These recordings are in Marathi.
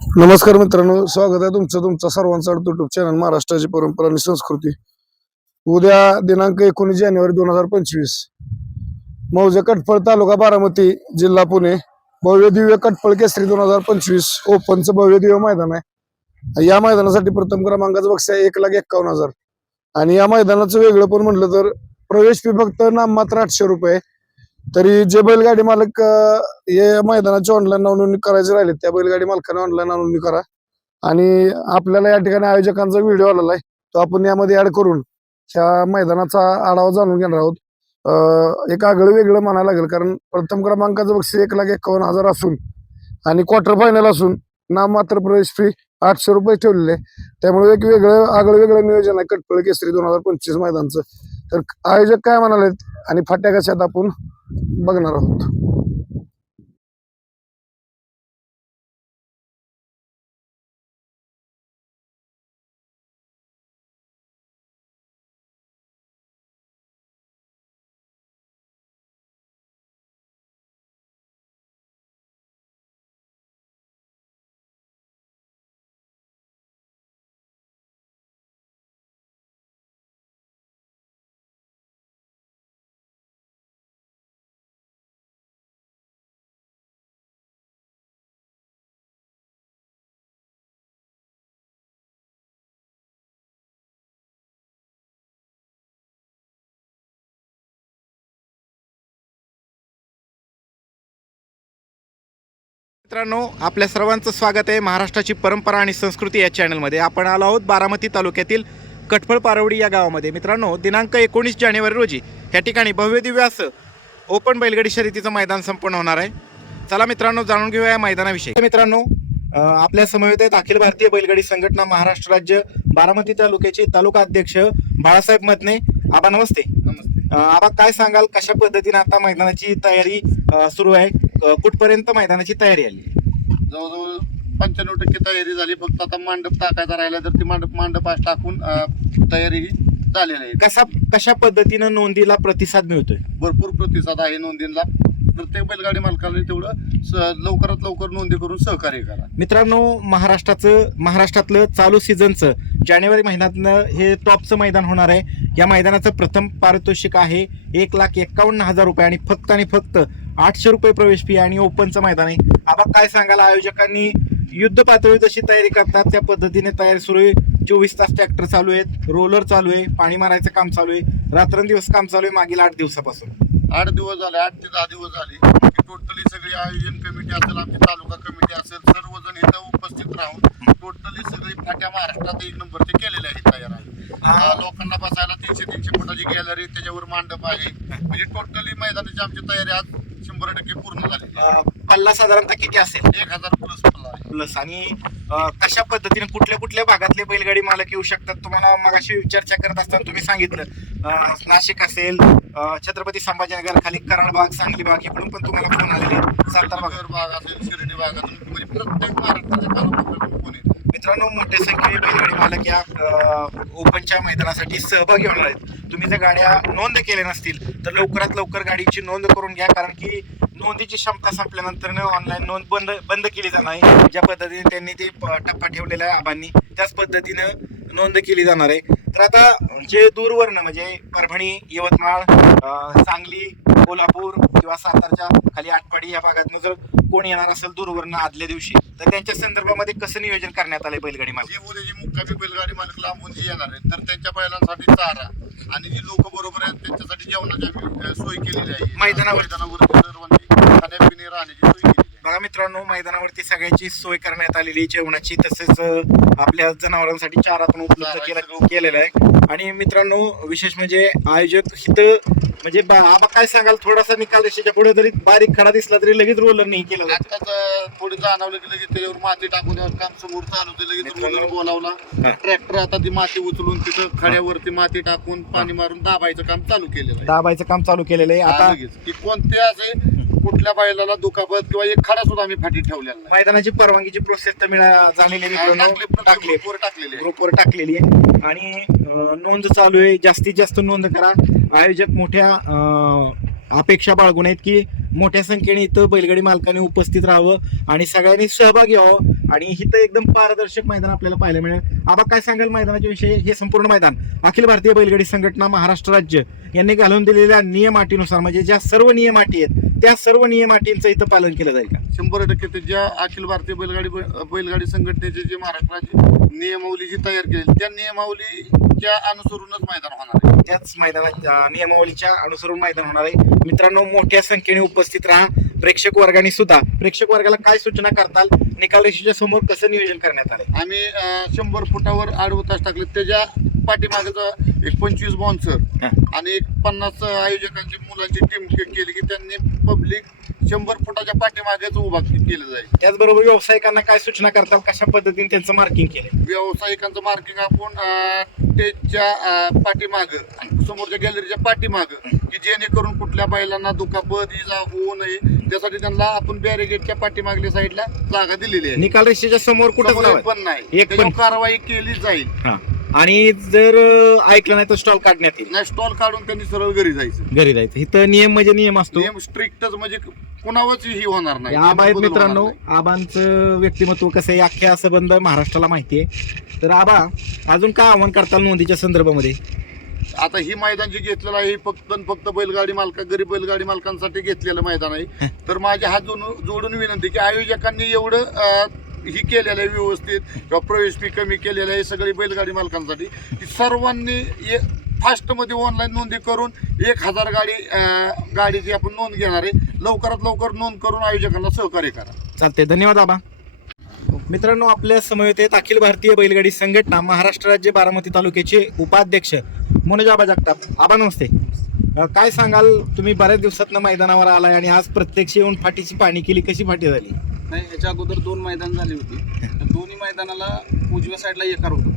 नमस्कार मित्रांनो स्वागत आहे तुमचं तुमचा सर्वांचा युट्यूब चॅनल महाराष्ट्राची परंपरा आणि संस्कृती. उद्या दिनांक एकोणीस जानेवारी दोन हजार पंचवीस. मौजे कटफळ तालुका बारामती जिल्हा पुणे. भव्य दिव्य कटफळ केसरी दोन हजार पंचवीस. ओपनचं भव्य दिव्य मैदान आहे. या मैदानासाठी प्रथम क्रमांकाचं बक्षीस आहे एक लाख एक्कावन्न हजार. आणि या मैदानाचं वेगळं पण म्हटलं तर प्रवेश फी फक्त नाममात्र आठशे रुपये तरी जे बैलगाडी मालक हे मैदानाची ऑनलाईन नोंदणी करायची राहिले त्या बैलगाडी मालकाने ऑनलाईन नोंदणी करा. आणि आपल्याला या ठिकाणी आयोजकांचा व्हिडिओ आलेला आहे तो आपण यामध्ये ऍड करून ह्या मैदानाचा आढावा जाणून घेणार आहोत. एक आगळं वेगळं म्हणायला लागेल कारण प्रथम क्रमांकाचं बक्षीस एक लाख एकावन्न हजार असून आणि क्वार्टर फायनल असून नाममात्र प्रवेश फी आठशे रुपये ठेवलेले आहे. त्यामुळे एक वेगळं आगळं वेगळं नियोजन आहे. कटपळ केसरी दोन हजार पंचवीस मैदानचं. तर आयोजक काय म्हणालेत आणि फाट्या कशात आपण बघणार आहोत? मित्रांनो आपल्या सर्वांचं स्वागत आहे महाराष्ट्राची परंपरा आणि संस्कृती या चॅनलमध्ये. आपण आलो आहोत बारामती तालुक्यातील कटफळ पारवडी या गावामध्ये. मित्रांनो दिनांक एकोणीस जानेवारी रोजी या ठिकाणी भव्य दिव्य असं ओपन बैलगाडी शर्यतीचं मैदान संपन्न होणार आहे. चला मित्रांनो जाणून घेऊया या मैदानाविषयी. मित्रांनो आपल्या समवेत आहेत अखिल भारतीय बैलगाडी संघटना महाराष्ट्र राज्य बारामती तालुक्याचे तालुका अध्यक्ष बाळासाहेब मदने. आबा नमस्ते. आबा काय सांगाल? कशा पद्धतीने आता मैदानाची तयारी सुरू आहे? अं, कुठपर्यंत मैदानाची तयारी आली? जवळजवळ पंच्याण्णव टक्के तयारी झाली. फक्त आता मांडप टाकायचा राहिला तर ती मांडप मांडप आज टाकून अं, तयारी ही झालेली आहे. कसा कशा पद्धतीनं नोंदीला प्रतिसाद मिळतोय? भरपूर प्रतिसाद आहे नोंदींना. प्रत्येक बैलगाडी मालकाने तेवढं स- लवकरात लवकर नोंदी करून सहकार्य करा. मित्रांनो महाराष्ट्राचं महाराष्ट्रातलं चालू सीझनचं जानेवारी महिन्यातनं हे टॉपचं मैदान होणार आहे. या मैदानाचं प्रथम पारितोषिक आहे एक लाख एक्कावन्न हजार रुपये आणि फक्त आणि फक्त आठशे रुपये प्रवेश फी आणि ओपनचं मैदान आहे. आबा काय सांगाल? आयोजकांनी युद्ध पातळी जशी तयारी करतात त्या पद्धतीने तयारी सुरू आहे. चोवीस तास ट्रॅक्टर चालू आहेत रोलर चालू आहे पाणी मारायचं काम चालू आहे. रात्रंदिवस काम चालू आहे मागील आठ दिवसापासून. आठ दिवस झाले आठ ते दहा दिवस झाले. टोटली सगळी आयोजन कमिटी असेल आमची तालुका कमिटी असेल सर्वजण इथं उपस्थित राहून टोटली सगळी फाट्या महाराष्ट्रात एक नंबरचे केलेले आहेत तयार आहे लोकांना बसायला तीनशे तीनशे फुटाची गॅलरी त्याच्यावर मांडप आहे. म्हणजे टोटली मैदानाची आमची तयारी आज शंभर टक्के पूर्ण. अं, पल्ला साधारणतः किती असेल? एक हजार प्लस पल्ला आहे. प्लस आणि अ, कशा पद्धतीने कुठल्या कुठल्या भागातले बैलगाडी मालक येऊ शकतात? तुम्हाला मगाशी चर्चा करत असताना तुम्ही सांगितलं. अ, नाशिक असेल अ, छत्रपती संभाजीनगर खाली कराडबाग सांगली बाग इकडून पण तुम्हाला फोन आलेले आहेत. सातारा भाग. भाग असेल शिर्डी भाग असेल म्हणजे प्रत्येक महाराष्ट्राच्या मित्रांनो मोठ्या संख्येने बैलगाडी मालक या ओपनच्या मैदानासाठी सहभागी होणार आहेत. तुम्ही जर गाड्या नोंद केल्या नसतील तर लवकरात लवकर गाडीची नोंद करून घ्या कारण की नोंदीची क्षमता संपल्यानंतर ऑनलाईन नोंद बंद बंद केली जाणार आहे. ज्या पद्धतीने त्यांनी ते प- टप्पा ठेवलेला आहे आबांनी त्याच पद्धतीनं नोंद केली जाणार आहे. तर आता जे दूरवरनं म्हणजे परभणी यवतमाळ सांगली कोल्हापूर किंवा सातारच्या खाली आटपाडी या भागातनं जर कोण येणार असेल दूरवरनं आदल्या दिवशी तर त्यांच्या संदर्भामध्ये कसं नियोजन करण्यात आलंय बैलगाडी मालक? जे मुक्कामी बैलगाडी मालक लांबून जे येणार आहेत तर त्यांच्या बैलांसाठी चारा आणि जी लोक बरोबर आहेत त्यांच्यासाठी जेवणाची सोय केलेली आहे. मैदानावर. सर्वांची खाण्यापिणे राहण्याची सोय आहे. बघा मित्रांनो मैदानावरती सगळ्याची सोय करण्यात आलेली जेवणाची तसेच आपल्या जनावरांसाठी चारा पण उपलब्ध केला केलेला आहे. आणि मित्रांनो विशेष म्हणजे आयोजक इथं म्हणजे बा- आबा काय सांगाल? थोडासा निकाल रेषेच्या पुढे जरी बारीक खडा दिसला तरी लगेच रोलर नाही केलं जातं. आताच थोडी जाणवलं की लगेच त्याच्यावर माती टाकून त्यावर काम समोर चालू होते. लगेच रोलर बोलावला. ट्रॅक्टर आता ती माती उचलून तिथं खड्यावरती माती टाकून पाणी मारून दाबायचं काम चालू केलेलं आहे. दाबायचं काम चालू केलेलं आहे. आता लगेच. की कोणते असे कुठल्या बैलाला दुखापत किंवा एक खडा सुद्धा आम्ही फाटी ठेवलेला नाही. मैदानाची परवानगीची प्रोसेस तर मिळा झालेली आहे टाकले मित्रांनो प्रत्येक टाकले. ग्रुपवर टाकलेले आहे. ग्रुपवर टाकलेली आहे. आणि अं, नोंद चालू आहे. जास्तीत जास्त नोंद करा. आयोजक मोठ्या अं, अपेक्षा बाळगून आहेत की मोठ्या संख्येने इथं बैलगाडी मालकांनी उपस्थित राहावं आणि सगळ्यांनी सहभागी व्हावं. आणि इथं एकदम पारदर्शक मैदान आपल्याला पाहायला मिळेल. आबा काय सांगाल मैदानाच्या विषयी? हे संपूर्ण मैदान. अखिल भारतीय बैलगाडी संघटना महाराष्ट्र राज्य यांनी घालून दिलेल्या नियम अटीनुसार म्हणजे ज्या सर्व नियम अटी आहेत त्या सर्व नियम अटींचं इथं पालन केलं जाईल का? शंभर टक्के ते ज्या अखिल भारतीय बैलगाडी बैलगाडी संघटनेचे जे महाराष्ट्राची नियमावली जी तयार केली त्या नियमावलीच्या अनुसरूनच मैदान होणार आहे. त्याच मैदानात अं, नियमावलीच्या अनुसरून मैदान होणार आहे. मित्रांनो मोठ्या संख्येने उपस्थित राहा. प्रेक्षक वर्गाने सुद्धा प्रेक्षक वर्गाला काय सूचना करताल? निकाल रेषेच्या समोर कसं नियोजन करण्यात आलंय? आम्ही अं, शंभर फुटावर आडवं तास टाकले. त्याच्या पाठीमागचं एक पंचवीस बॉन्सर हा. आणि एक पन्नास आयोजकांची मुलांची टीम केली की त्यांनी पब्लिक शंभर फुटाच्या पाठीमागेच उभा के- केलं जाईल. त्याचबरोबर व्यावसायिकांना काय सूचना करताल? कशा पद्धतीने त्यांचं मार्किंग केलंय? व्यावसायिकांचं मार्किंग आपण स्टेजच्या पाठीमाग समोरच्या गॅलरीच्या पाठीमाग की जेणेकरून कुठल्या बैलांना दुखापत इजा होऊ नये त्यासाठी त्यांना आपण बॅरिगेटच्या पाठीमागल्या साईडला जागा दिलेली आहे. निकाल रेषेच्या समोर कुठं समोर एक पण नाही. एक पण- त्याच्यावर कारवाई केली जाईल. हा. आणि जर अं, ऐकलं नाही तर स्टॉल काढण्यात येईल. नाही स्टॉल काढून त्यांनी सरळ घरी जायचं. घरी जायचं. इथं नियम म्हणजे नियम असतो. नियम स्ट्रिक्टच म्हणजे कुणावरच ही होणार नाही. आबा आहेत बदल होणार मित्रांनो. नाही. आबांचं व्यक्तिमत्व कसं आहे अख्ख्या संबंध महाराष्ट्राला माहिती आहे. तर आबा अजून काय आव्हान करताल नोंदीच्या संदर्भामध्ये? आता ही मैदान जे घेतलेलं आहे हे फक्त आणि फक्त बैलगाडी मालका गरीब बैलगाडी मालकांसाठी घेतलेलं मैदान आहे. तर माझे हात जोडून जोडून विनंती की आयोजकांनी एवढं अं, ही केलेलं आहे व्यवस्थित किंवा प्रवेश फी कमी केलेलं आहे सगळी बैलगाडी मालकांसाठी की सर्वांनी फास्टमध्ये ऑनलाईन नोंदी करून एक हजार गाडी अं, गाडीची आपण नोंद घेणार आहे लवकरात लवकर नोंद करून आयोजकांना सहकार्य करा. चालते धन्यवाद आबा. मित्रांनो आपल्या समवेत आहेत अखिल भारतीय बैलगाडी संघटना महाराष्ट्र राज्य बारामती तालुक्याचे उपाध्यक्ष मनोज आबा जगताप आबा नमस्ते. अं, काय सांगाल तुम्ही बऱ्याच दिवसातनं मैदानावर आलाय आणि आज प्रत्यक्ष येऊन फाटीची पाणी केली कशी फाटी झाली? नाही ह्याच्या अगोदर दोन मैदान झाली होती. दोन्ही मैदानाला उजव्या साईडला एकार होतं.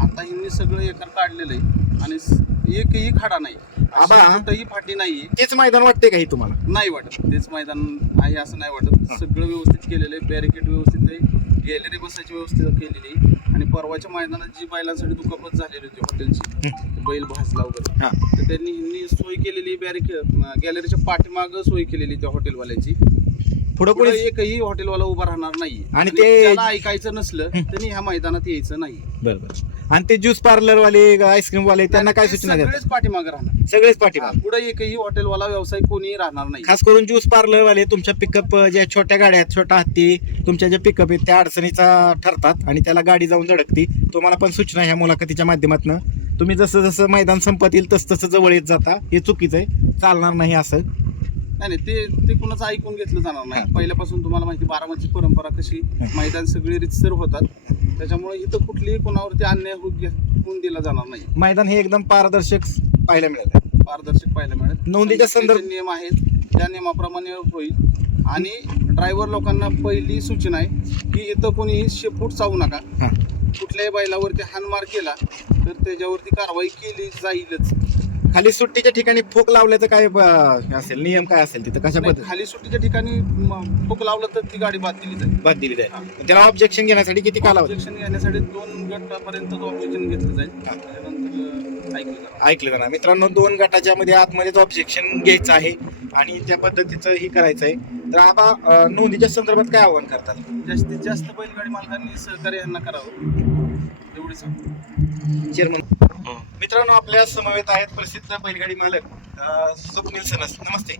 आता ह्यांनी सगळं एकार काढलेलं आहे आणि स- एकही खाडा नाही. आबा. अशी कुठंही फाटी नाहीये. तेच मैदान वाटते का हे तुम्हाला? नाही वाटत. तेच मैदान आहे असं नाही वाटत. सगळं व्यवस्थित केलेलं आहे. बॅरिकेड व्यवस्थित आहे. गॅलरी बसायची व्यवस्थित केलेली. आणि परवाच्या मैदानात जी बैलांसाठी दुखापत झालेली होती हॉटेलची बैल भाजला वगैरे. हा. तर त्यांनी ह्यांनी सोय केलेली बॅरिकेड गॅलरीच्या पाठीमाग सोय केलेली त्या हॉटेलवाल्याची. पुढं पुढे कोणी एकही हॉटेलवाला उभा राहणार नाही. आणि ते- त्याला ऐकायचं नसलं त्यांनी ह्या मैदानात यायचं नाही. बरं बरं. आणि ते ज्यूस पार्लर वाले आईस्क्रीम वाले त्यांना काय सूचना देतात सगळेच पाठीमागे राहणार. सगळेच पाठीमाग. पुढे एकही हॉटेलवाला व्यवसाय कोणी राहणार नाही. खास करून ज्यूस पार्लर वाले तुमच्या पिकअप ज्या छोट्या गाड्या आहेत छोटा हत्ती तुमच्या ज्या पिकअप आहेत त्या अडचणीचा ठरतात आणि त्याला गाडी जाऊन धडकती. तुम्हाला पण सूचना ह्या मुलाखतीच्या माध्यमातून. तुम्ही जसं जसं मैदान संपत येईल तसं तसं जवळ येत जाता. हे चुकीचं आहे. चालणार नाही असं. नाही नाही ते ते कुणाचं ऐकून घेतलं जाणार नाही. पहिल्यापासून तुम्हाला माहिती बारामती परंपरा कशी मैदान सगळी रितसर होतात. त्याच्यामुळे इथं कुठलीही कोणावरती अन्याय होऊन दिला जाणार नाही. मैदान हे एकदम पारदर्शक पाहायला मिळालं. पारदर्शक पाहायला मिळेल. नोंदीच्या संदर्भ- नियम आहेत त्या नियमाप्रमाणे होईल. आणि ड्रायव्हर लोकांना पहिली सूचना आहे की इथं कोणीही शेपूट चावू नका. कुठल्याही बैलावरती हानमार केला तर त्याच्यावरती कारवाई केली जाईलच. खाली सुट्टीच्या ठिकाणी फोक लावल्याचं काय अं, असेल? नियम काय असेल तिथं? कशा नाही, पद्धती खाली सुट्टीच्या ठिकाणी म, फूक लावलं तर ती गाडी बाद दिली जाईल. बाद दिली जाईल. त्याला ऑब्जेक्शन घेण्यासाठी किती कालावधी? ऑब्जेक्शन घेण्यासाठी दोन गटापर्यंत ऑब्जेक्शन घेतलं जाईल. त्याच्यानंतर ऐकलं जाईल ऐकलं जाणार. मित्रांनो दोन गटाच्या मध्ये आतमध्येच ऑब्जेक्शन घ्यायचं आहे आणि त्या पद्धतीचं ही करायचं आहे. तर आबा अं, नोंदीच्या संदर्भात काय आव्हान करतात? जास्तीत जास्त बैलगाडी मालकांनी सहकार्य यांना करावं. चेअरमन मित्रांनो आपल्या समवेत आहेत प्रसिद्ध बैलगाडी मालक स्वप्नील सनस नमस्ते.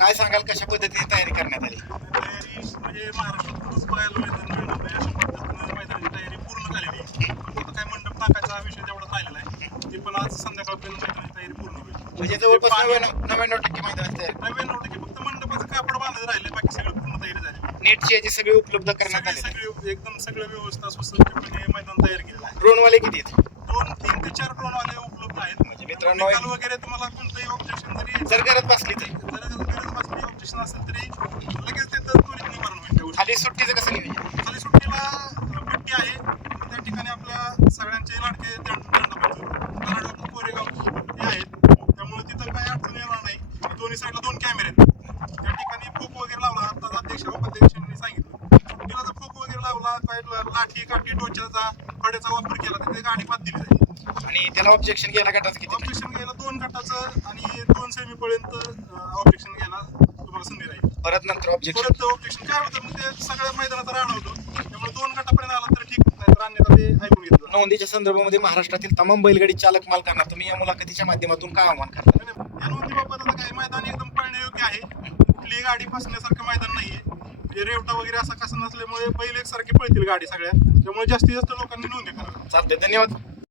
काय सांगाल कशा पद्धतीने तयारी करण्यात आली? तयारी म्हणजे महाराष्ट्रातूनच मैदान अशा पद्धतीनं मैदानाची तयारी पूर्ण झालेली आहे. फक्त काय मंडप टाकायचा विषय तेवढा राहिलेला आहे. ते पण आज संध्याकाळपर्यंत मैदानाची तयारी पूर्ण होईल. म्हणजे जवळपास नव्याण्णव नव्याण्णव टक्के मैदानाची तयारी. नव्याण्णव टक्के. फक्त मंडपाचं कापड बांधायचं राहिले बाकी सगळी पूर्ण तयारी झाली. नेटची याची सगळी उपलब्ध करण्यात आली सगळी एकदम सगळं व्यवस्था सुसज्जपणे मैदान तयार केलेलं आहे ड्रोनवाले किती आहेत दोन तीन ते चार ड्रोनवाले उपलब्ध आहेत म्हणजे मित्रांनो निकाल वगैरे तुम्हाला कोणतंही ऑब्जेक्शन जरी जर करत बसली तर. जर गरज भासली ऑब्जेक्शन असेल तरी लगेच तिथं त्वरित निवारण होईल त्या गोष्टी. खाली सुट्टीचं कसं नियोजन? खाली सुट्टीला पट्टी आहे. त्या ठिकाणी आपल्या सगळ्यांचे लाडके दंड दंडपती कराड आपलं कोरेगाव हे आहेत. त्यामुळे तिथं काही अडचण येणार नाही. दोन्ही साईडला दोन कॅमेरे आहेत. त्या ठिकाणी फोक वगैरे लावला आता अध्यक्ष उपाध्यक्षांनी सांगितलं. सुट्टीला जर फोक वगैरे लावला काही लाठी काठी टोचाचा फड्याचा वापर केला तर ते गाडी बाद दिली जाईल. आणि त्याला ऑब्जेक्शन घ्यायला गटाचं किती? ऑब्जेक्शन घ्यायला दोन गटाचं आणि दोन सेमी पर्यंत ऑब्जेक्शन घ्यायला तुम्हाला संधी राहील. परत नंतर ऑब्जेक्शन परत ऑब्जेक्शन काय होतं मग ते सगळ्या मैदानात राहणं होतं त्यामुळे दोन गटापर्यंत आला तर ठीक नाही तर अन्यथा ते ऐकून घेतलं नोंदीच्या संदर्भामध्ये महाराष्ट्रातील तमाम बैलगाडी चालक मालकांना तुम्ही या मुलाखतीच्या माध्यमातून काय आव्हान करता? नाही. या नोंदीबाबत आता काय मैदान एकदम पळण्यायोग्य आहे. कुठलीही गाडी बसण्यासारखं मैदान नाहीये. म्हणजे रेवटा वगैरे असा कसं नसल्यामुळे बैल एकसारखी पळतील गाडी सगळ्या. त्यामुळे जास्तीत जास्त लोकांनी नोंदी करावी. चालते धन्यवाद.